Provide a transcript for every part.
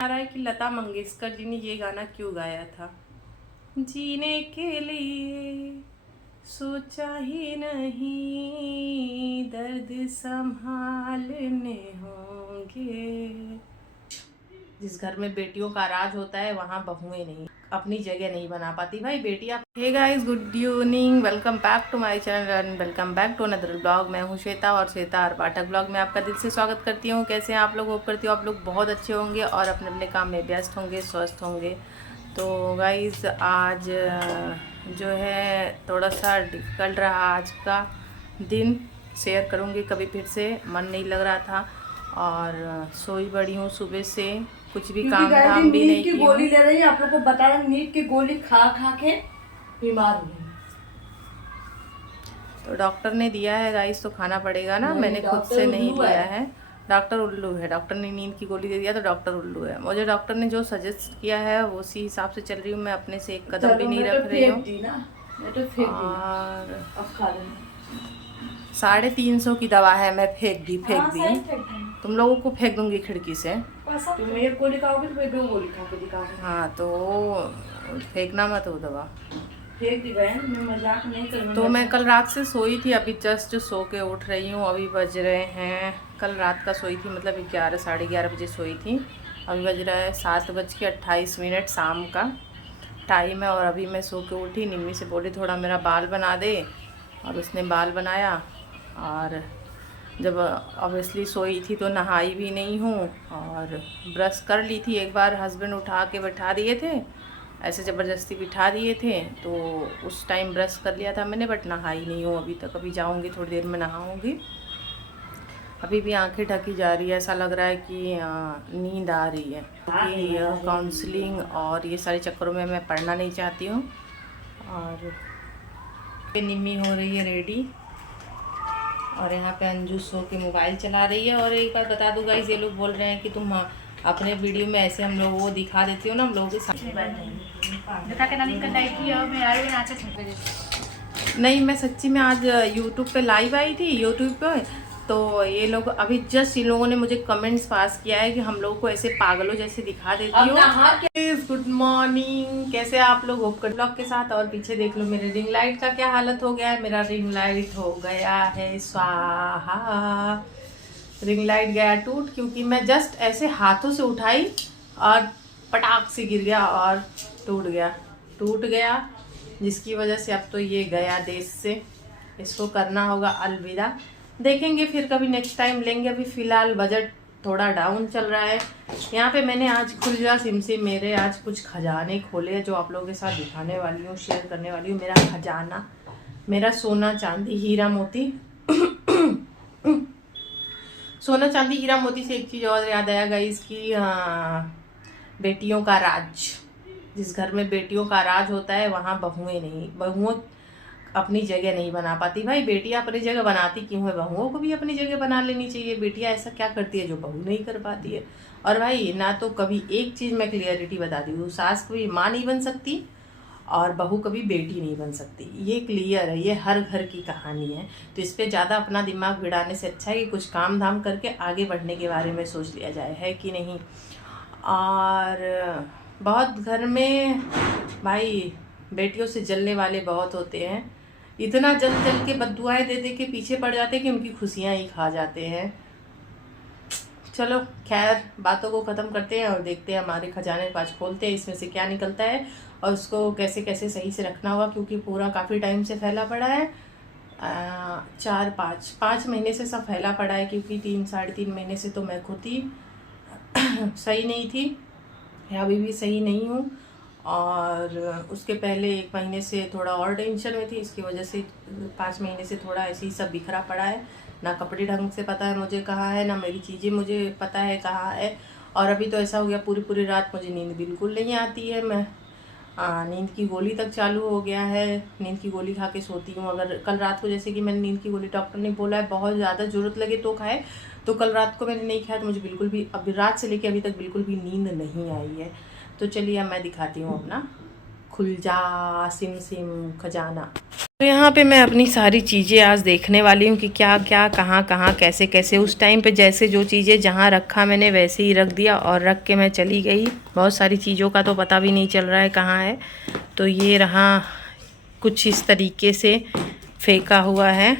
आ रहा है कि लता मंगेशकर जी ने ये गाना क्यों गाया था। जीने के लिए सोचा ही नहीं, दर्द संभालने होंगे। जिस घर में बेटियों का राज होता है वहाँ बहुएं नहीं अपनी जगह नहीं बना पाती। भाई बेटियां। Hey guys, good evening, welcome back to my channel and welcome back to another blog. मैं हूँ श्वेता और श्वेता आर पाठक ब्लॉग में आपका दिल से स्वागत करती हूँ। कैसे हैं आप लोग? होप करती हूँ आप लोग बहुत अच्छे होंगे और अपने अपने काम में व्यस्त होंगे, स्वस्थ होंगे। तो गाइस, आज जो है थोड़ा सा डिफ़िकल्ट रहा आज का दिन। शेयर करूँगी। कभी फिर से मन नहीं लग रहा था और सोई बड़ी हूँ सुबह से, कुछ भी काम धाम भी नहीं की। गोली ले रही है, आप लोग को बता रहा, नीट की गोली खा खा के बीमार हुई। तो डॉक्टर ने दिया है गाइस, तो खाना पड़ेगा ना। मैंने खुद से नहीं लिया है। डॉक्टर उल्लू है। डॉक्टर ने नींद की गोली दे दिया तो डॉक्टर उल्लू है। मुझे डॉक्टर ने जो सजेस्ट किया है उसी हिसाब से चल रही हूँ मैं। अपने से एक कदम भी नहीं रख रही हूँ। और 350 की दवा है, मैं फेंक दी। तुम लोगों को फेंक दूंगी खिड़की से। तुम एक गोली खाओगे तो मैं 2 गोली खा के दिखाऊंगी। हाँ, तो फेंकना मत वो दवा। फेंक दी बहन, मैं मजाक नहीं करूँगी। तो मैं कल रात से सोई थी, अभी जस्ट सो के उठ रही हूँ। अभी बज रहे हैं, कल रात का सोई थी मतलब 11 साढ़े 11 बजे सोई थी। अभी बज रहा है 7:28 शाम का टाइम है। और अभी मैं सो के उठी। निम्मी से बोली थोड़ा मेरा बाल बना दे, और उसने बाल बनाया। और जब ऑब्वियसली सोई थी तो नहाई भी नहीं हूँ, और ब्रश कर ली थी एक बार। हस्बैंड उठा के बैठा दिए थे, ऐसे ज़बरदस्ती बिठा दिए थे, तो उस टाइम ब्रश कर लिया था मैंने, बट नहाई नहीं हूँ अभी तक। अभी जाऊँगी, थोड़ी देर में नहाऊँगी। अभी भी आंखें ढकी जा रही है, ऐसा लग रहा है कि नींद आ रही है। क्योंकि काउंसलिंग और ये सारे चक्करों में मैं पढ़ना नहीं चाहती हूँ। और निम्मी हो रही है रेडी, और यहाँ पे अंजू सो के मोबाइल चला रही है। और एक बार बता दूँ गाइस, ये लोग बोल रहे हैं कि तुम अपने वीडियो में ऐसे हम लोग वो दिखा देती हो ना, हम लोगों के सामने। नहीं, मैं सच्ची में आज यूट्यूब पे लाइव आई थी, यूट्यूब पे। तो ये लोग अभी जस्ट इन लोगों ने मुझे कमेंट्स पास किया है कि हम लोग को ऐसे पागलों जैसे दिखा देती हो। गुड मॉर्निंग, कैसे आप लोग? होप कर ब्लॉग के साथ। और पीछे देख लो मेरे रिंग लाइट का क्या हालत हो गया है। मेरा रिंग लाइट हो गया है स्वाहा। रिंग लाइट गया टूट, क्योंकि मैं जस्ट ऐसे हाथों से उठाई और पटाख से गिर गया और टूट गया, जिसकी वजह से अब तो ये गया देश से। इसको करना होगा अलविदा। देखेंगे फिर कभी नेक्स्ट टाइम लेंगे। अभी फ़िलहाल बजट थोड़ा डाउन चल रहा है। यहाँ पे मैंने आज खुलजा सिम से मेरे आज कुछ खजाने खोले, जो आप लोगों के साथ दिखाने वाली हूँ, शेयर करने वाली हूँ। मेरा खजाना, मेरा सोना चांदी हीरा मोती सोना चांदी हीरा मोती से एक चीज़ और याद आया गाइस कि बेटियों का राज। जिस घर में बेटियों का राज होता है वहाँ बहुएं अपनी जगह नहीं बना पाती। भाई बेटियां अपनी जगह बनाती क्यों है? बहुओं को भी अपनी जगह बना लेनी चाहिए। बेटियां ऐसा क्या करती है जो बहू नहीं कर पाती है? और भाई ना, तो कभी एक चीज़ मैं क्लियरिटी बता दी हूँ, सास कभी माँ नहीं बन सकती और बहू कभी बेटी नहीं बन सकती। ये क्लियर है, ये हर घर की कहानी है। तो इस पर ज़्यादा अपना दिमाग भिड़ाने से अच्छा है कि कुछ काम धाम करके आगे बढ़ने के बारे में सोच लिया जाए, है कि नहीं। और बहुत घर में भाई बेटियों से जलने वाले बहुत होते हैं। इतना जल के बद्दुआएं दे के पीछे पड़ जाते हैं कि उनकी खुशियाँ ही खा जाते हैं। चलो खैर, बातों को ख़त्म करते हैं और देखते हैं हमारे खजाने को आज खोलते हैं, इसमें से क्या निकलता है और उसको कैसे कैसे सही से रखना होगा। क्योंकि पूरा काफ़ी टाइम से फैला पड़ा है, 4-5 महीने से सब फैला पड़ा है। क्योंकि 3-3.5 महीने से तो मैं खुद ही सही नहीं थी, अभी भी सही नहीं हूँ। और उसके पहले 1 महीने से थोड़ा और टेंशन में थी, इसकी वजह से 5 महीने से थोड़ा ऐसे ही सब बिखरा पड़ा है। ना कपड़े ढंग से पता है मुझे कहाँ है, ना मेरी चीज़ें मुझे पता है कहाँ है। और अभी तो ऐसा हो गया, पूरी रात मुझे नींद बिल्कुल नहीं आती है। मैं नींद की गोली तक चालू हो गया है। नींद की गोली खा के सोती हूँ। अगर कल रात को, जैसे कि मैंने नींद की गोली, डॉक्टर ने बोला है बहुत ज़्यादा ज़रूरत लगे तो खाए, तो कल रात को मैंने नहीं खाया, तो मुझे बिल्कुल भी अभी रात से लेके अभी तक बिल्कुल भी नींद नहीं आई है। तो चलिए अब मैं दिखाती हूँ अपना खुलजा सिम खजाना। तो यहाँ पे मैं अपनी सारी चीज़ें आज देखने वाली हूँ कि क्या क्या कहाँ कहाँ कैसे कैसे। उस टाइम पे जैसे जो चीज़ें जहाँ रखा मैंने वैसे ही रख दिया और रख के मैं चली गई। बहुत सारी चीज़ों का तो पता भी नहीं चल रहा है कहाँ है। तो ये रहा कुछ इस तरीके से फेंका हुआ है,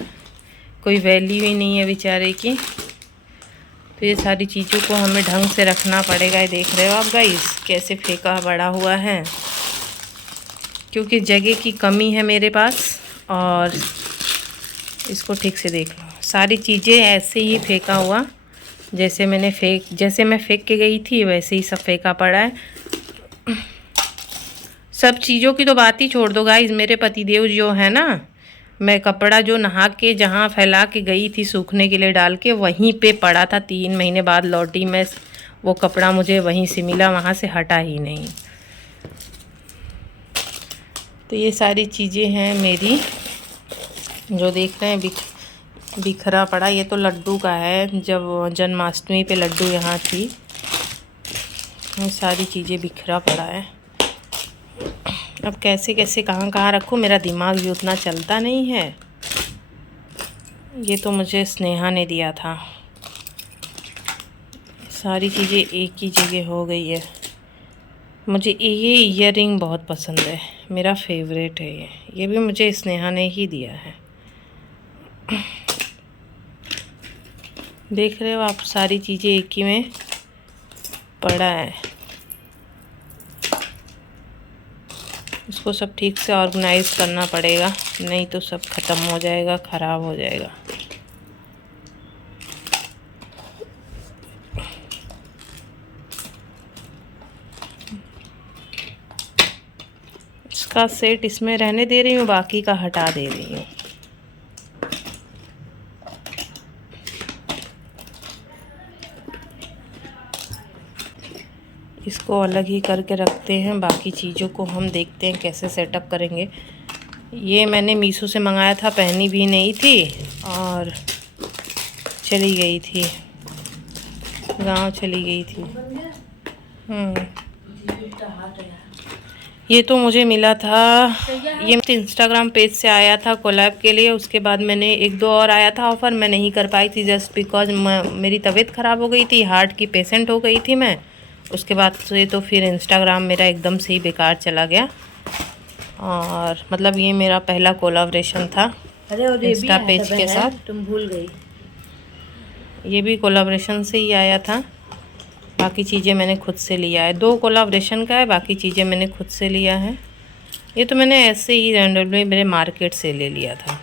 कोई वैल्यू ही नहीं है बेचारे की। तो ये सारी चीज़ों को हमें ढंग से रखना पड़ेगा। ये देख रहे हो आप गाइस कैसे फेंका बड़ा हुआ है, क्योंकि जगह की कमी है मेरे पास। और इसको ठीक से देख लो, सारी चीज़ें ऐसे ही फेंका हुआ जैसे मैं फेंक के गई थी वैसे ही सब फेंका पड़ा है। सब चीज़ों की तो बात ही छोड़ दो गाइस, मेरे पतिदेव जो है ना, मैं कपड़ा जो नहा के जहाँ फैला के गई थी सूखने के लिए डाल के, वहीं पे पड़ा था। 3 महीने बाद लौटी मैं, वो कपड़ा मुझे वहीं से मिला, वहाँ से हटा ही नहीं। तो ये सारी चीज़ें हैं मेरी जो देख रहे हैं बिखरा पड़ा। ये तो लड्डू का है, जब जन्माष्टमी पे लड्डू यहाँ थी। ये सारी चीज़ें बिखरा पड़ा है। अब कैसे कैसे कहाँ कहाँ रखूँ, मेरा दिमाग भी उतना चलता नहीं है। ये तो मुझे स्नेहा ने दिया था। सारी चीज़ें एक ही जगह हो गई है। मुझे ये ईयररिंग बहुत पसंद है, मेरा फेवरेट है ये भी मुझे स्नेहा ने ही दिया है। देख रहे हो आप, सारी चीज़ें एक ही में पड़ा है। इसको सब ठीक से ऑर्गेनाइज करना पड़ेगा, नहीं तो सब ख़त्म हो जाएगा, ख़राब हो जाएगा। इसका सेट इसमें रहने दे रही हूँ, बाकी का हटा दे रही हूँ। इसको अलग ही करके रखते हैं, बाकी चीज़ों को हम देखते हैं कैसे सेटअप करेंगे। ये मैंने मीशो से मंगाया था, पहनी भी नहीं थी और चली गई थी, गांव चली गई थी। ये तो मुझे मिला था, ये इंस्टाग्राम पेज से आया था कोलैब के लिए। उसके बाद मैंने 1-2 और आया था ऑफ़र, मैं नहीं कर पाई थी जस्ट बिकॉज मेरी तबीयत ख़राब हो गई थी, हार्ट की पेशेंट हो गई थी मैं। उसके बाद से तो फिर इंस्टाग्राम मेरा एकदम से ही बेकार चला गया। और मतलब ये मेरा पहला कोलैबोरेशन था इंस्टा पेज के साथ। तुम भूल गई, ये भी कोलैबोरेशन से ही आया था। बाकी चीज़ें मैंने खुद से लिया है, 2 कोलैबोरेशन का है, बाकी चीज़ें मैंने खुद से लिया है। ये तो मैंने ऐसे ही रैंडमली मेरे मार्केट से ले लिया था।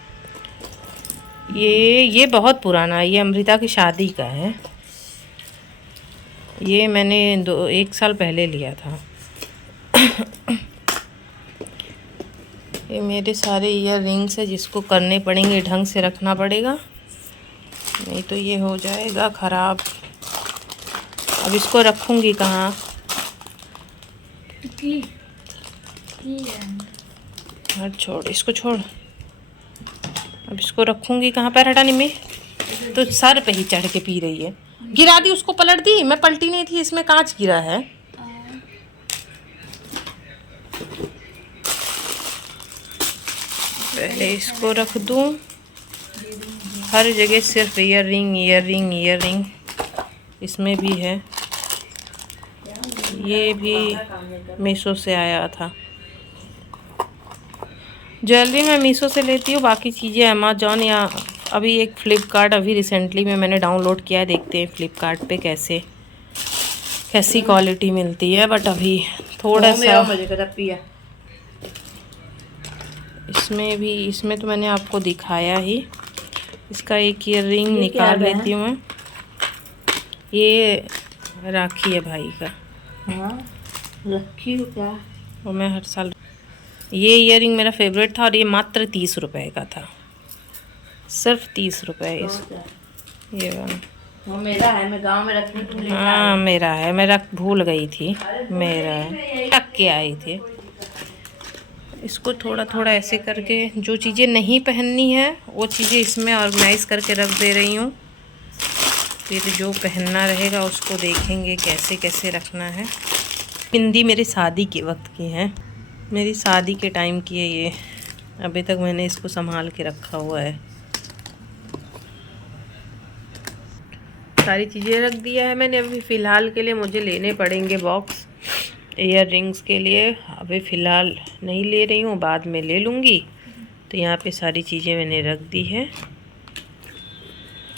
ये बहुत पुराना है, ये अमृता की शादी का है। ये मैंने 1 साल पहले लिया था। ये मेरे सारे ईयर रिंग्स है जिसको करने पड़ेंगे, ढंग से रखना पड़ेगा, नहीं तो ये हो जाएगा ख़राब। अब इसको रखूँगी कहाँ? हट, छोड़ इसको, छोड़। अब इसको रखूँगी कहाँ? पैर हटाने में तो सर पे ही चढ़ के पी रही है। गिरा दी, उसको पलट दी। मैं पलटी नहीं थी, इसमें कांच गिरा है। पहले इसको रख दूँ। हर जगह सिर्फ ईयर रिंग। इसमें भी है, ये भी मीशो से आया था। ज्वेलरी मैं मीशो से लेती हूँ, बाकी चीज़ें अमेजॉन या अभी एक फ़्लिपकार्ट अभी रिसेंटली में मैंने डाउनलोड किया है। देखते हैं फ़्लिपकार्ट पे कैसी क्वालिटी मिलती है। बट अभी थोड़ा सा इसमें तो मैंने आपको दिखाया ही। इसका एक ईयर रिंग निकाल लेती हूँ मैं। ये राखी है भाई का। हाँ, रखी हो क्या? वो मैं हर साल, ये ईयरिंग मेरा फेवरेट था और ये मात्र 30 रुपए का था, सिर्फ 30 रुपए। इस ये वो मेरा है, मैं गांव में रखने के लिए। हाँ मेरा है, मैं रख भूल गई थी, मेरा है, टक के आई थी। इसको थोड़ा थोड़ा ऐसे करके जो चीज़ें नहीं पहननी है वो चीज़ें इसमें ऑर्गेनाइज करके रख दे रही हूँ। फिर जो पहनना रहेगा उसको देखेंगे कैसे कैसे रखना है। बिंदी मेरी शादी के वक्त की है, मेरी शादी के टाइम की है ये। अभी तक मैंने इसको संभाल के रखा हुआ है। सारी चीज़ें रख दिया है मैंने। अभी फ़िलहाल के लिए मुझे लेने पड़ेंगे बॉक्स ईयर रिंग्स के लिए। अभी फ़िलहाल नहीं ले रही हूँ, बाद में ले लूँगी। तो यहाँ पे सारी चीज़ें मैंने रख दी है।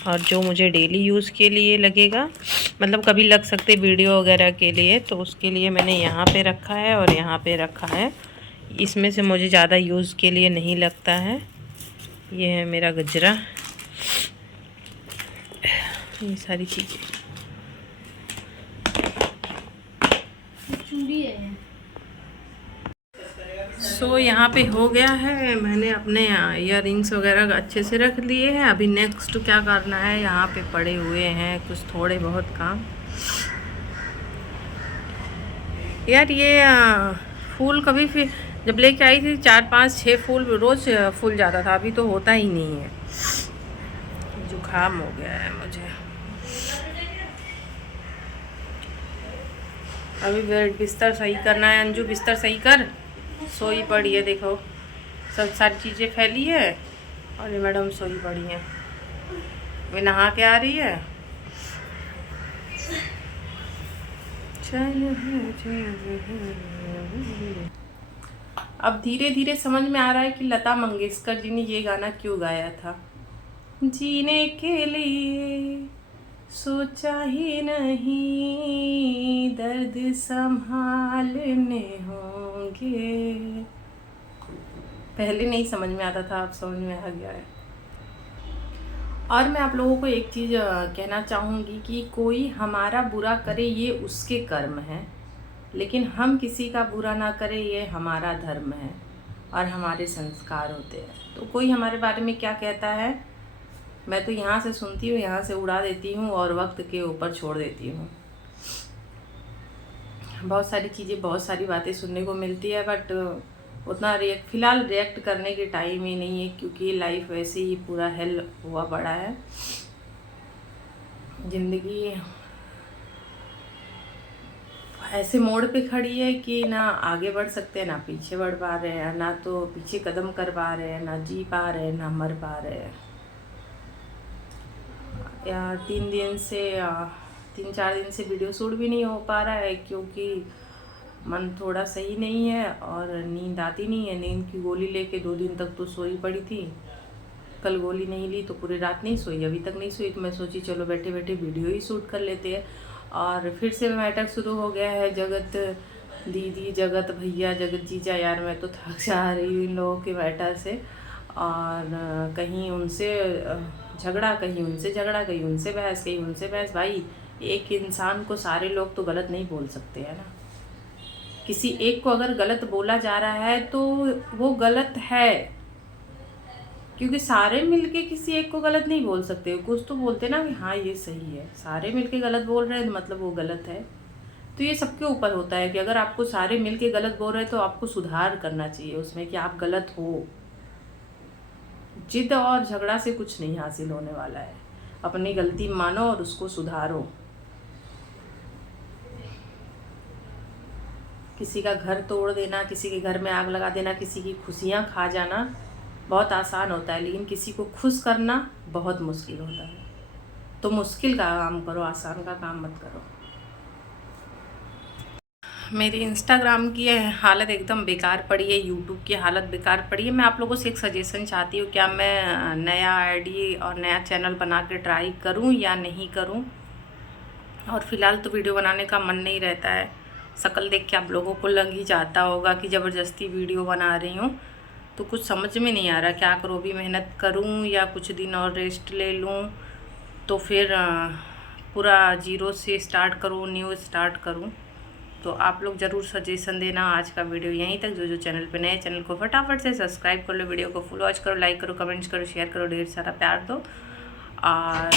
और जो मुझे डेली यूज़ के लिए लगेगा, मतलब कभी लग सकते वीडियो वगैरह के लिए, तो उसके लिए मैंने यहाँ पे रखा है और यहाँ पे रखा है। इसमें से मुझे ज़्यादा यूज़ के लिए नहीं लगता है। ये है मेरा गजरा, ये सारी चीज़ें। सो यहाँ पे हो गया है। मैंने अपने ईयर रिंग्स वगैरह अच्छे से रख लिए हैं। अभी नेक्स्ट क्या करना है, यहाँ पे पड़े हुए हैं कुछ थोड़े बहुत काम। यार ये फूल कभी फिर जब लेके आई थी 4 5 6 फूल रोज़ फूल जाता था, अभी तो होता ही नहीं है। जुकाम हो गया है मुझे। अभी बेड बिस्तर सही करना है। अंजू बिस्तर सही कर, सोई पड़ी है। देखो सब सारी चीज़ें फैली है और ये मैडम सोई पड़ी है। वे नहा के आ रही है। अब धीरे धीरे समझ में आ रहा है कि लता मंगेशकर जी ने ये गाना क्यों गाया था। जीने के लिए सोचा ही नहीं, दर्द संभालने होंगे। पहले नहीं समझ में आता था, अब समझ में आ गया है। और मैं आप लोगों को एक चीज़ कहना चाहूँगी कि कोई हमारा बुरा करे ये उसके कर्म है, लेकिन हम किसी का बुरा ना करें ये हमारा धर्म है और हमारे संस्कार होते हैं। तो कोई हमारे बारे में क्या कहता है, मैं तो यहाँ से सुनती हूँ, यहाँ से उड़ा देती हूँ और वक्त के ऊपर छोड़ देती हूँ। बहुत सारी चीज़ें, बहुत सारी बातें सुनने को मिलती है, बट उतना फ़िलहाल रिएक्ट करने के टाइम ही नहीं है, क्योंकि लाइफ वैसे ही पूरा हेल हुआ पड़ा है। ज़िंदगी ऐसे मोड़ पे खड़ी है कि ना आगे बढ़ सकते हैं, ना पीछे बढ़ पा रहे हैं, ना तो पीछे कदम कर पा रहे हैं, ना जी पा रहे हैं, ना मर पा रहे हैं। या 3-4 दिन से वीडियो शूट भी नहीं हो पा रहा है, क्योंकि मन थोड़ा सही नहीं है और नींद आती नहीं है। नींद की गोली लेके 2 दिन तक तो सोई पड़ी थी। कल गोली नहीं ली तो पूरी रात नहीं सोई, अभी तक नहीं सोई। तो मैं सोची चलो बैठे बैठे वीडियो ही शूट कर लेते हैं। और फिर से मैटर शुरू हो गया है, जगत दीदी, जगत भैया, जगत जीजा। यार मैं तो थक जा रही हूँ इन लोगों के मैटर से। और कहीं उनसे झगड़ा, कहीं उनसे झगड़ा, कहीं उनसे बहस, कहीं उनसे बहस। भाई एक इंसान को सारे लोग तो गलत नहीं बोल सकते है ना। किसी एक को अगर गलत बोला जा रहा है तो वो गलत है, क्योंकि सारे मिलके किसी एक को गलत नहीं बोल सकते। कुछ तो बोलते ना कि हाँ ये सही है, सारे मिलके गलत बोल रहे हैं मतलब वो गलत है। तो ये सबके ऊपर होता है कि अगर आपको सारे मिलके गलत बोल रहे हैं तो आपको सुधार करना चाहिए उसमें कि आप गलत हो। जिद और झगड़ा से कुछ नहीं हासिल होने वाला है। अपनी गलती मानो और उसको सुधारो। किसी का घर तोड़ देना, किसी के घर में आग लगा देना, किसी की खुशियाँ खा जाना बहुत आसान होता है, लेकिन किसी को खुश करना बहुत मुश्किल होता है। तो मुश्किल का काम करो, आसान का काम मत करो। मेरी इंस्टाग्राम की हालत एकदम बेकार पड़ी है, यूट्यूब की हालत बेकार पड़ी है। मैं आप लोगों से एक सजेशन चाहती हूँ, क्या मैं नया आईडी और नया चैनल बना के ट्राई करूँ या नहीं करूँ। और फ़िलहाल तो वीडियो बनाने का मन नहीं रहता है। शक्ल देख के आप लोगों को लग ही जाता होगा कि ज़बरदस्ती वीडियो बना रही हूँ। तो कुछ समझ में नहीं आ रहा क्या करूँ, अभी मेहनत करूँ या कुछ दिन और रेस्ट ले लूँ, तो फिर पूरा जीरो से स्टार्ट करूँ, न्यू स्टार्ट करूँ। तो आप लोग ज़रूर सजेशन देना। आज का वीडियो यहीं तक। जो चैनल पे नए, चैनल को फटाफट से सब्सक्राइब कर लो, वीडियो को फुल वॉच करो, लाइक करो, कमेंट्स करो, शेयर करो, ढेर सारा प्यार दो। और